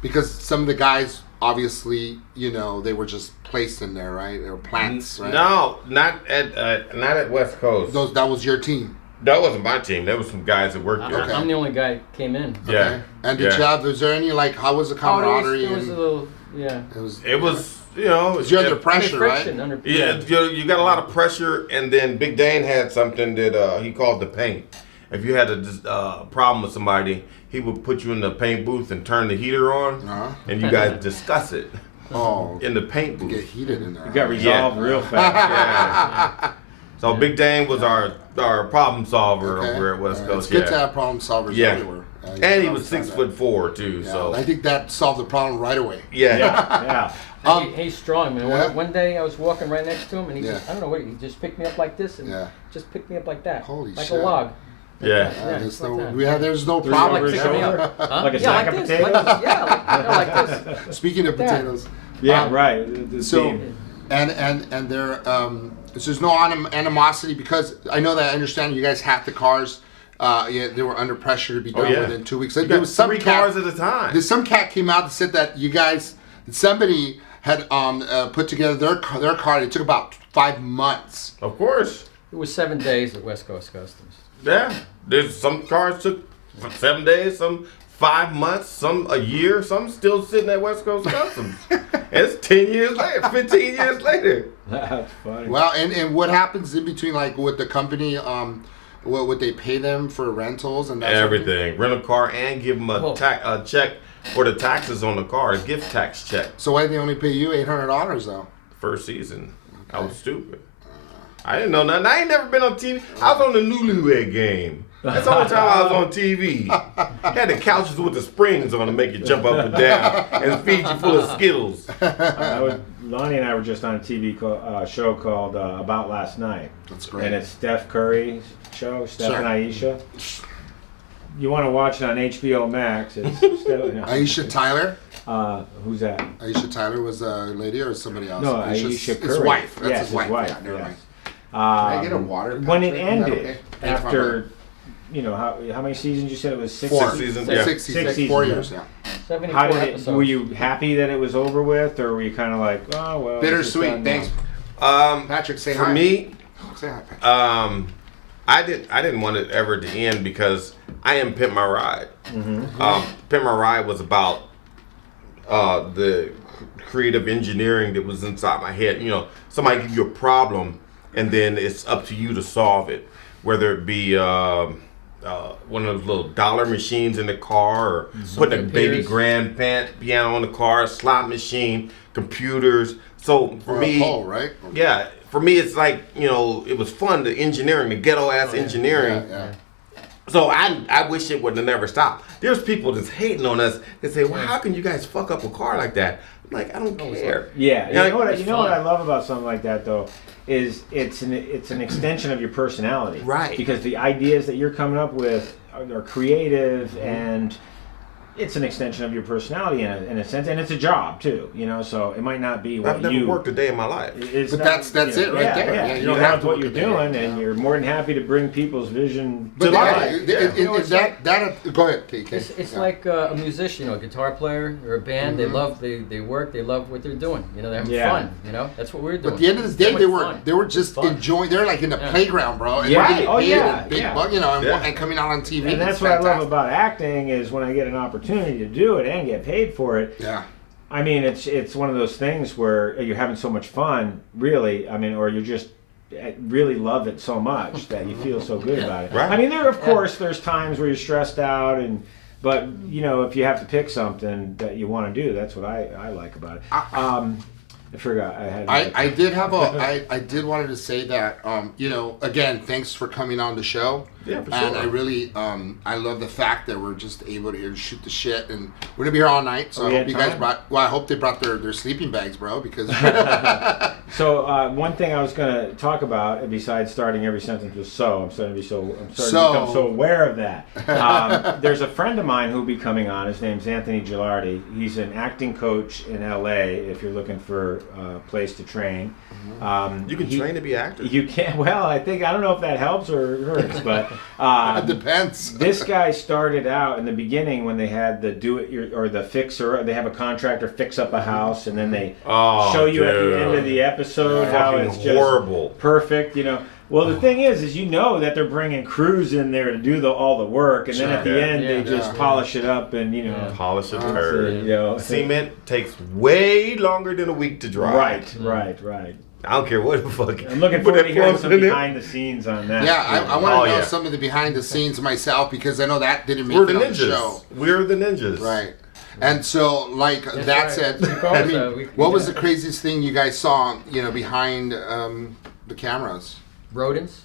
Because some of the guys, obviously, they were just placed in there, right? They were plants, right? No, not at West Coast. That was your team. That wasn't my team. There was some guys that worked there. Okay. I'm the only guy that came in. Yeah. Okay. And did Yeah. you have, was there any, how was the camaraderie? There was a little, yeah. It was, you You're under pressure, friction, right? Yeah, you got a lot of pressure, and then Big Dane had something that he called the paint. If you had a problem with somebody, he would put you in the paint booth and turn the heater on, and you guys discuss it Oh, in the paint get booth. heated in there. It got resolved real fast. Yeah. So Big Dane was our problem solver Okay. over at West It's Coast. good to have problem solvers Yeah. everywhere. And he was 6'4" too. Yeah, So I think that solved the problem right away. yeah. Yeah. He's strong, man. yeah. One day I was walking right next to him, and he Yeah. just, I don't know what, he just picked me up like this, and Yeah. just picked me up like that. Holy like shit. a log. Yeah. There's just no, like that. there's no Three problem. over Like his picking me shoulder? up. Huh? Like a Yeah, sack like of this, potatoes? like this. Speaking of Like that. potatoes. Yeah, Um, right. The So, team. and there, there's no animosity because I know that I understand you guys have the cars. They were under pressure to be done yeah. within 2 weeks. You There got was some 3 cat- cars at a time. There's some cat came out and said that somebody had put together their car. It took about 5 months. Of course. It was 7 days at West Coast Customs. Yeah. There's some cars took 7 days, some 5 months, some a year, some still sitting at West Coast Customs. And it's 10 years later, 15 years later. That's funny. Well, and what happens in between, like with the company? What would they pay them for rentals and that sort of thing? Everything. Rent a car and give them a check for the taxes on the car, a gift tax check. So why did they only pay you $800 though? First season. I was stupid. I didn't know nothing. I ain't never been on TV. I was on the Newlywed Game. That's the only time I was on TV. Had the couches with the springs on to make you jump up and down and feed you full of Skittles. Lonnie and I were just on a TV show called About Last Night. That's great. And it's Steph Curry's show, Steph Sure. and Aisha. You want to watch it on HBO Max. It's Aisha Tyler. Who's that? Aisha Tyler was a lady or somebody else? No, Aisha's- Aisha Curry. His wife. That's Yes, his wife. Yeah, never yes. mind. Can I get a water? When it Patrick? Is that ended, okay? Thanks, my after, how many seasons you said it was? 6 Six seasons, yeah. 6 Six seasons, 4 seasons, years, yeah. 74 How did it? episodes. Were you happy that it was over with, or were you kind of like, oh well? it's just Bittersweet. done Thanks. now? Patrick, say For hi. me, Say hi, Patrick. I didn't want it ever to end because I am Pimpmyride. Pimpmyride was about the creative engineering that was inside my head. Somebody give you a problem, and then it's up to you to solve it. Whether it be one of those little dollar machines in the car, or putting a baby computers. grand piano on the car, a slot machine, computers. So for Or me, a pole, right? yeah, for me, it's like, you know, it was fun, the engineering, the ghetto-ass engineering. Yeah. So I wish it would have never stopped. There's people just hating on us that say, well, how can you guys fuck up a car like that? I'm like, I don't care. Yeah, You know what I love about something like that though is it's an extension of your personality. Right. Because the ideas that you're coming up with are creative and it's an extension of your personality in a sense, and it's a job too, you know. So it might not be what I've never worked a day in my life. But that's it right there. Yeah, You you don't have have to what work you're a day. doing, and you're more than happy to bring people's vision to But life. go ahead, KK. It's like a musician, a guitar player or a band. They love they work. They love what they're doing. You know, they're having fun. You know, that's what we're doing. But at the end of the day, they were just enjoying. They're like in the playground, bro. And Yeah. getting Oh, paid yeah. a big Yeah. buck, you know, and coming out on TV. And that's what I love about acting is when I get an opportunity to do it and get paid for it. Yeah. I mean, it's one of those things where you're having so much fun, really. I mean, or you just really love it so much that you feel so good about it. Right. I mean, there's times where you're stressed out, but you know, if you have to pick something that you want to do, that's what I like about it. I forgot I had. I did have I did wanted to say that you know, again, thanks for coming on the show. Yeah, for And sure. I really I love the fact that we're just able to shoot the shit, and we're gonna be here all night. So I hope you guys I hope they brought their sleeping bags, bro, because So one thing I was going to talk about, besides starting every sentence with "so," I'm starting to become so aware of that. There's a friend of mine who'll be coming on. His name's Anthony Gilardi. He's an acting coach in LA. If you're looking for a place to train, You can train to be an actor. You can. Well, I don't know if that helps or hurts, but it depends. This guy started out in the beginning when they had the the fixer. They have a contractor fix up a house, and then they show you at the end of the episode how it's just horrible, perfect. You know. Well, the thing is you know that they're bringing crews in there to do all the work, and then at the end they just polish it up and polish it. You know, cement takes way longer than a week to dry. Right. I don't care what the fuck. I'm looking forward to hearing some behind the scenes on that. Yeah, I want to know some of the behind the scenes myself, because I know that didn't make it on the show. We're the ninjas. Right. And so, like that said, I mean, what was the craziest thing you guys saw, behind the cameras? Rodents.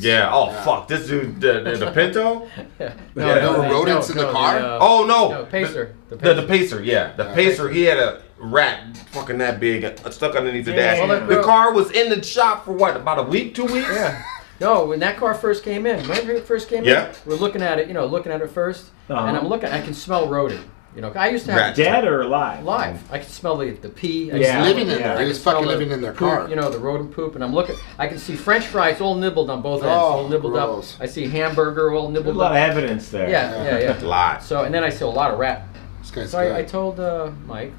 Yeah. Oh fuck! This dude, the Pinto. There were rodents in the car. No, Pacer. The Pacer. Yeah, the Pacer. He had a rat fucking that big stuck underneath the dash. The car was in the shop for what? About a week, 2 weeks? Yeah. No, when that car first came in, remember it first came in? Yeah. We're looking at it, first, and I can smell rodent. I used to have dead or alive. Live. I can smell the pee. He was living in there. He was fucking living in their car. The rodent poop, and I'm looking. I can see French fries all nibbled on both ends, all nibbled gross. up. I see hamburger all nibbled There's up. a lot of evidence there. Yeah. A lot. So and then I see a lot of rat. So I told Mike.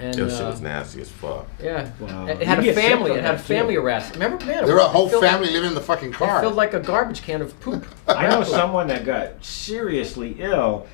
And that shit was nasty as fuck. Yeah. Wow. It had a family. It had a family of rats. Remember, man? There were a whole family living in the fucking car. It filled like a garbage can of poop. I know someone that got seriously ill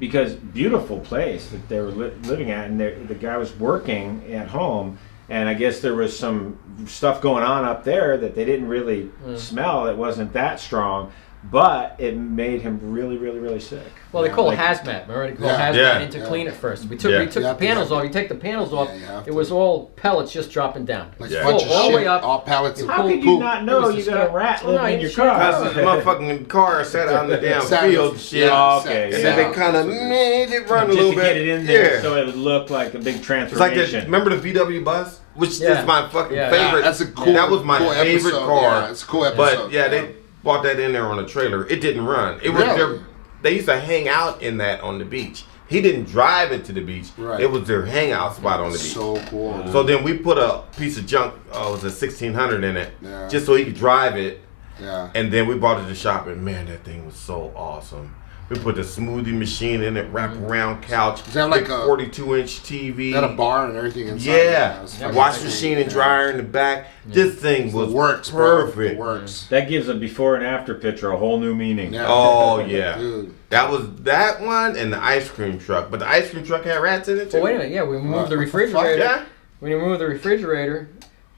because beautiful place that they were living at, and the guy was working at home, and I guess there was some stuff going on up there that they didn't really smell. It wasn't that strong, but it made him really, really, really sick. Well, they call it hazmat. Remember, they call hazmat in to clean it first. We took the panels off. You take the panels off. It was all pellets just dropping down. Like a bunch of all the way shit, up. all pallets of How poop. could you not know you got a rat living in your car? Because this motherfucking car sat out in the damn field and shit. Okay. And then they kind of made it run a little bit. Just to get it in there so it would look like a big transformation. It's like remember the VW bus? Which is my fucking favorite. That's a cool. That was my favorite car. Yeah, it's a cool episode. But they bought that in there on a trailer. It didn't run. It was they used to hang out in that on the beach. He didn't drive it to the beach. Right. It was their hangout spot on the beach. So cool. So then we put a piece of junk, it was a 1600 in it, just so he could drive it. Yeah. And then we brought it to shop, and man, that thing was so awesome. We put the smoothie machine in it, wraparound couch, Is that like big a 42-inch TV. Got a bar and everything inside. Yeah, wash machine and dryer in the back. This thing was perfect. It works. That gives a before and after picture a whole new meaning. Yeah. Oh yeah, Dude. that was that one and the ice cream truck. But the ice cream truck had rats in it too. Well, wait a minute. Yeah, we moved the refrigerator. Yeah. When you moved the refrigerator,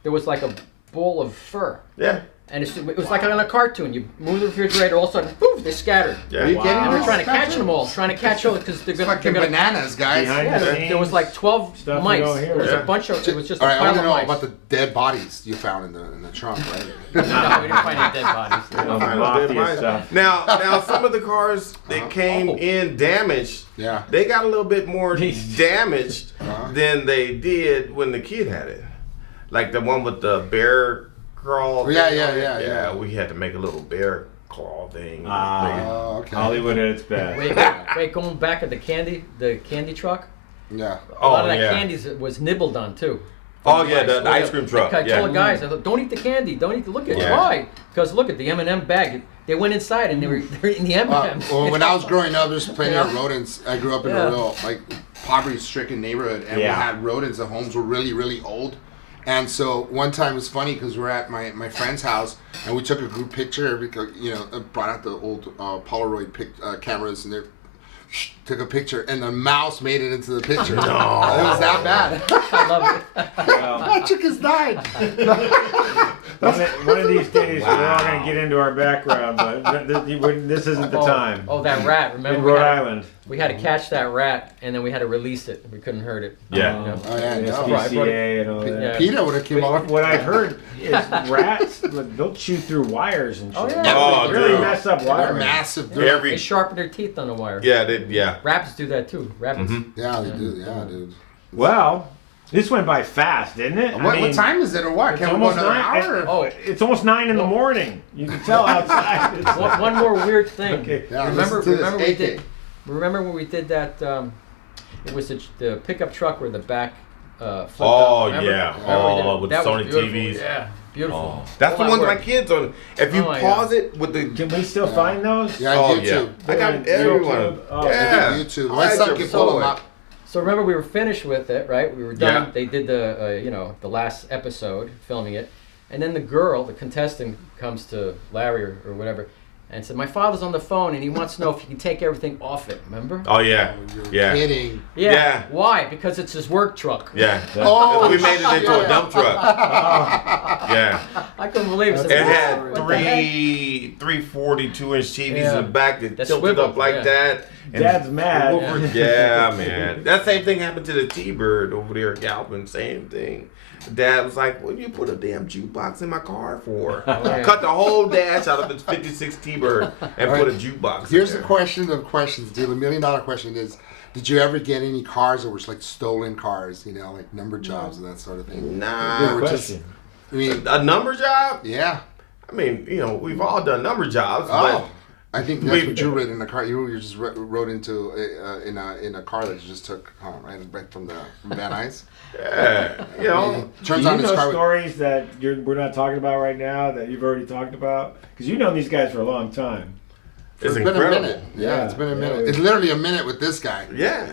there was like a bowl of fur. Yeah. And it was like on a cartoon. You move the refrigerator, all of a sudden, poof, they scattered. Yeah. Are you kidding And me? we're trying to catch them all, because they're gonna. Fucking bananas, guys. Behind Yeah, the there was scenes, like 12 stuff you mice. don't hear. There was Yeah. a bunch of. It was just All a right, I pile want to of know mice. about the dead bodies you found in the trunk, right? No, we didn't find any dead bodies. Oh, Dead mafia mice. stuff. Now some of the cars that came in damaged, Yeah. they got a little bit more Jeez. damaged than they did when the kid had it. Like the one with the bear crawl. Yeah, thing yeah, on it. yeah, yeah. We had to make a little bear claw thing. Oh, okay. Hollywood at its best. Wait, going back at the candy truck. Yeah. A lot of that yeah. candy was nibbled on too. Oh yeah, the ice cream truck. I Yeah. told the guys, I thought, don't eat the candy. Don't eat the. Look at it. Yeah. Why? Because look at the M&M bag. They went inside and they were eating the M&Ms. Well, when I was growing up, there's plenty of rodents. I grew up in Yeah. a real poverty-stricken neighborhood, and we had rodents. The homes were really, really old. And so one time it was funny because we were at my friend's house and we took a group picture. Because, brought out the old Polaroid cameras and they took a picture, and the mouse made it into the picture. No, it was that bad. I love it. Well, That chicken's died. one of these days, we're all going to get into our background, but this isn't the time. Oh, that rat! In Remember Rhode Island. we had to catch that rat, and then we had to release it. We couldn't hurt it. Yeah. You know? Oh, yeah, The no. SPCA and all that. Yeah. PETA would have came over. What I've heard is rats, they'll chew through wires and shit. Oh, yeah. Oh, really dude. mess up They're wiring. massive. They Every sharpen their teeth on the wire. yeah. Rabbits do that too. Rabbits. Yeah, they do. Yeah, dude. Well, this went by fast, didn't it? What time is it or what? It's Can we go almost another 9. hour? Oh, It's almost 9 in the morning. You can tell outside. It's one more weird thing. Okay. Yeah, remember listen to this, we AK. did. Remember when we did that? It was the pickup truck where the back flipped Oh up. Remember? yeah. Remember we did it? Oh, with That was Sony beautiful. TVs. Yeah, beautiful. Oh, that's the All one that my work. kids on. If you Oh, my pause it with the Can we still find those? Yeah, oh YouTube. yeah, I got YouTube. everyone. Oh, Yeah, YouTube. I My had son your can pull them boy. up. So remember we were finished with it, right? We were done. Yeah. They did the the last episode, filming it, and then the girl, the contestant, comes to Larry or whatever, and said, "My father's on the phone and he wants to know if you can take everything off it." Remember? Oh yeah, yeah, Kidding. Yeah. Why? Because it's his work truck. yeah. Oh, We made it into a dump truck. Yeah, I couldn't believe it. I said, it "What? had What the heck?" three 42-inch TVs Yeah. in the back that That tilted swiveled, up like yeah. that. And Dad's mad. over- yeah, man. That same thing happened to the T-Bird over there at Galvin. Same thing. Dad was like, "What do you put a damn jukebox in my car for?" yeah. Cut the whole dash out of the '56 T-Bird and put a jukebox. Here's in the there. question of questions, dude. The $1 million question is, did you ever get any cars that were like stolen cars, like number jobs and that sort of thing? Nah. They were just, Question. I mean, A number job? yeah. I mean, we've all done number jobs, Oh, I think that's we- what you rode in a car. You just rode into in a car that you just took home, right from Van Nuys. but yeah, Turns Do on you his know car. stories that we're not talking about right now that you've already talked about? Because you've known these guys for a long time. it's been a incredible. minute. Yeah, Yeah, it's been a yeah, minute. we- It's literally a minute with this guy. Yeah.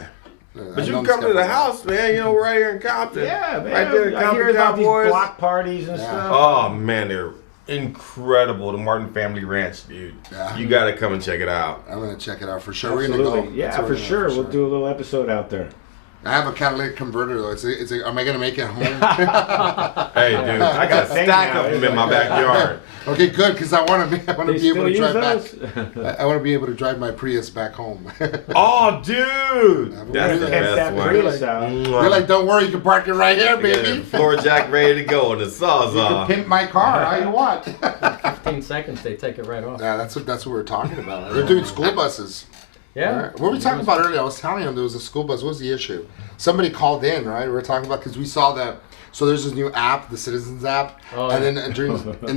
But I've you known come this to guy the for a house, man. We're right here in Compton. Yeah, man. Right there in I hear Compton about these Cowboys. block parties and Yeah. stuff. Oh man, they're incredible. The Martin Family Ranch, dude. Yeah. You gotta come and check it out. I'm gonna check it out for sure. We're gonna Absolutely. go. Yeah, That's where for we're gonna sure. go, We'll do a little episode out there. I have a catalytic converter though. Am I gonna make it home? Hey, dude, I got a Thing stack now, of them isn't in my it? backyard. Okay, good, because I want to They be able still to use drive those? back. I want to be able to drive my Prius back home. Oh, dude, that's the Pimp best that one. Prius out. You're like, don't worry, you can park it right here, Yeah, baby. floor jack ready to go and the You sawzall. can pimp my car how you want. 15 seconds, they take it right off. Yeah, that's what we're talking about. They're doing school buses. Yeah. What were we talking about earlier? I was telling him there was a school bus. What was the issue? Somebody called in, right? We were talking about because we saw that. So there's this new app, the Citizens app, Oh, and yeah. then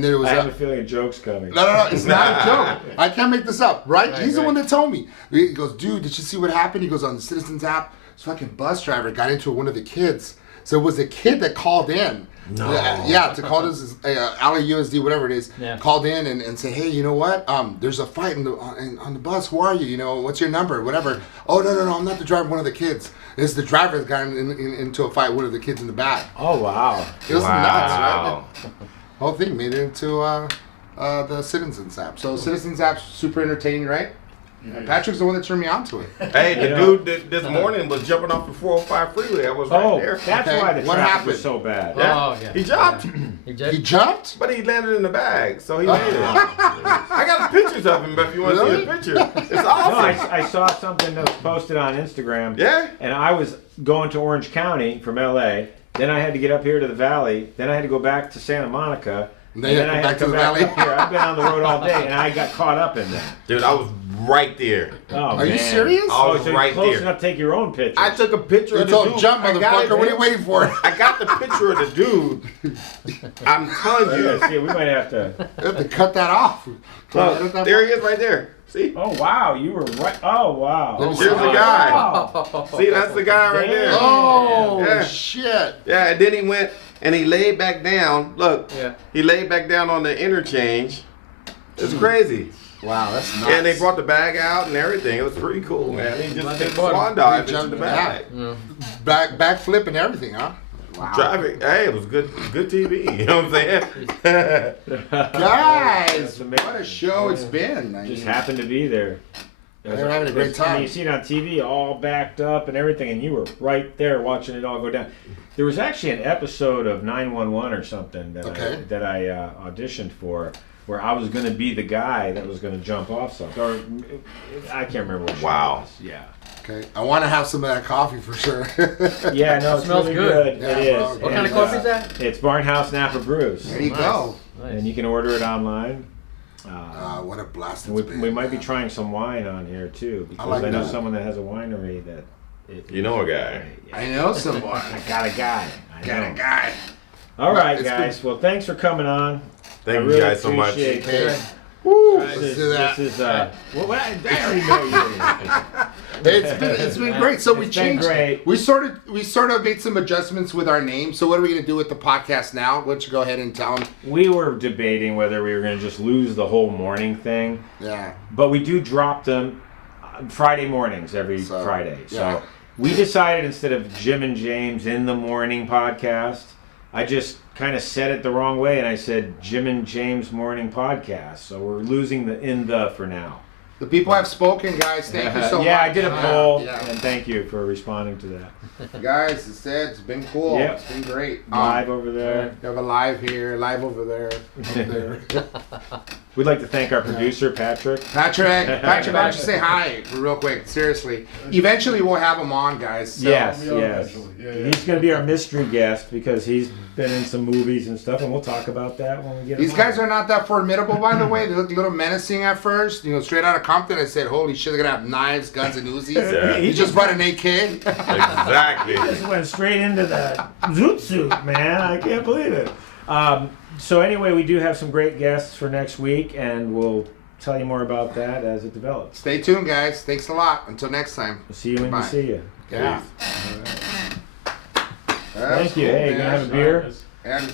it was. I have a feeling a joke's coming. No, it's not a joke. I can't make this up, right? He's the right. one that told me. He goes, dude, did you see what happened? He goes, on the Citizens app, this fucking bus driver got into one of the kids. So it was a kid that called in. No. Yeah, to call this Alley USD, whatever it is, Yeah. called in and said, hey, you know what? There's a fight on the bus. Who are you? What's your number? Whatever. Oh, no, I'm not the driver, one of the kids. It's the driver that got into a fight with one of the kids in the back. Oh, wow. It was nuts, right? Wow. Whole thing made it into the Citizens app. So Citizens app's super entertaining, right? Patrick's the one that turned me on to it. Hey, the dude this morning was jumping off the 405 freeway. I was right there. That's Okay. why the What traffic happened? was so bad. Yeah. Oh, yeah. He jumped, He did? He jumped? but he landed in the bag, so he made it. I got pictures of him, but if you want to Really? see the picture, it's No, awesome. I saw something that was posted on Instagram. Yeah? And I was going to Orange County from LA. Then I had to get up here to the valley. Then I had to go back to Santa Monica. And And then then I had to come back up here. I've been on the road all day, and I got caught up in that. Dude, I was right there. Oh, Are you man. serious? I was So you're right close there. enough to take your own picture. I took a picture You of the told dude. jump, I got motherfucker. it, What are you man. waiting for? I got the picture of the dude. I'm telling you. Yeah, see, we might have to. You have to cut that off. Look, there he is right there. See? Oh wow, you were right. Oh wow. Let me Here's the guy. Wow. See, that's the guy right there. Oh, Yeah. shit. Yeah, and then he went and he laid back down. Look, Yeah. he laid back down on the interchange. It's crazy. Wow, that's nuts. And they brought the bag out and everything. It was pretty cool, man. He just Like did they bought swan him. dive They into jumped the in bag. the backflip and everything, huh? Wow. Traffic. Hey, it was good TV. You know what I'm saying? Guys, amazing. what a show it's been. I Just mean, happened to be there. They're having a great I mean, time. you see it on TV, all backed up and everything, and you were right there watching it all go down. There was actually an episode of 911 or something that I auditioned for, where I was going to be the guy that was going to jump off something. Or I can't remember what show Wow. it was. Yeah. Okay, I want to have some of that coffee for sure. Yeah, no, it's Smells really good. good. Yeah, It bro. is. What kind of And, coffee is that? It's Barnhouse Napa Brews. There you go. Nice. And you can order it online. What a blast And it's been. we might be man. trying some wine on here too, because like I know that. someone that has a winery that. You know a guy. I know someone. I got a guy. I Got know. a guy. All right, It's guys. Well, thanks for coming on. I Thank you really guys so much. appreciate Hey, it. woo, This let's is, do that. this is well, I already know you. It's been great. So we It's been changed. great. We sort of made some adjustments with our name. So what are we gonna do with the podcast now? Why don't you go ahead and tell them? We were debating whether we were going to just lose the whole morning thing, Yeah. but we do drop them Friday mornings every So, Friday. yeah. So we decided instead of Jim and James in the morning podcast, I just kind of said it the wrong way, and I said Jim and James morning podcast. So we're losing the in the for now. The people have spoken, guys. Thank you so much. Yeah, I did a poll, Yeah. and thank you for responding to that. Guys, it's been cool. Yep. It's been great. Live over there. You have a live here, live over there, up there. We'd like to thank our producer, Patrick. Patrick, why don't you say hi real quick? Seriously. Eventually, we'll have him on, guys. So. Yes, We'll be on yes. eventually. Yeah. He's going to be our mystery guest because he's been in some movies and stuff, and we'll talk about that when we get These him guys on. are not that formidable, by the way. They look a little menacing at first. You know, straight out of Compton, I said, "Holy shit, they're gonna have knives, guns, and Uzis." Yeah. He just brought an AK. Exactly. Just went straight into the zoot suit, man. I can't believe it. So anyway, we do have some great guests for next week, and we'll tell you more about that as it develops. Stay tuned, guys. Thanks a lot. Until next time. We'll see you when we Bye. see you. Yeah. Thank you. Hey, you gonna have a beer? And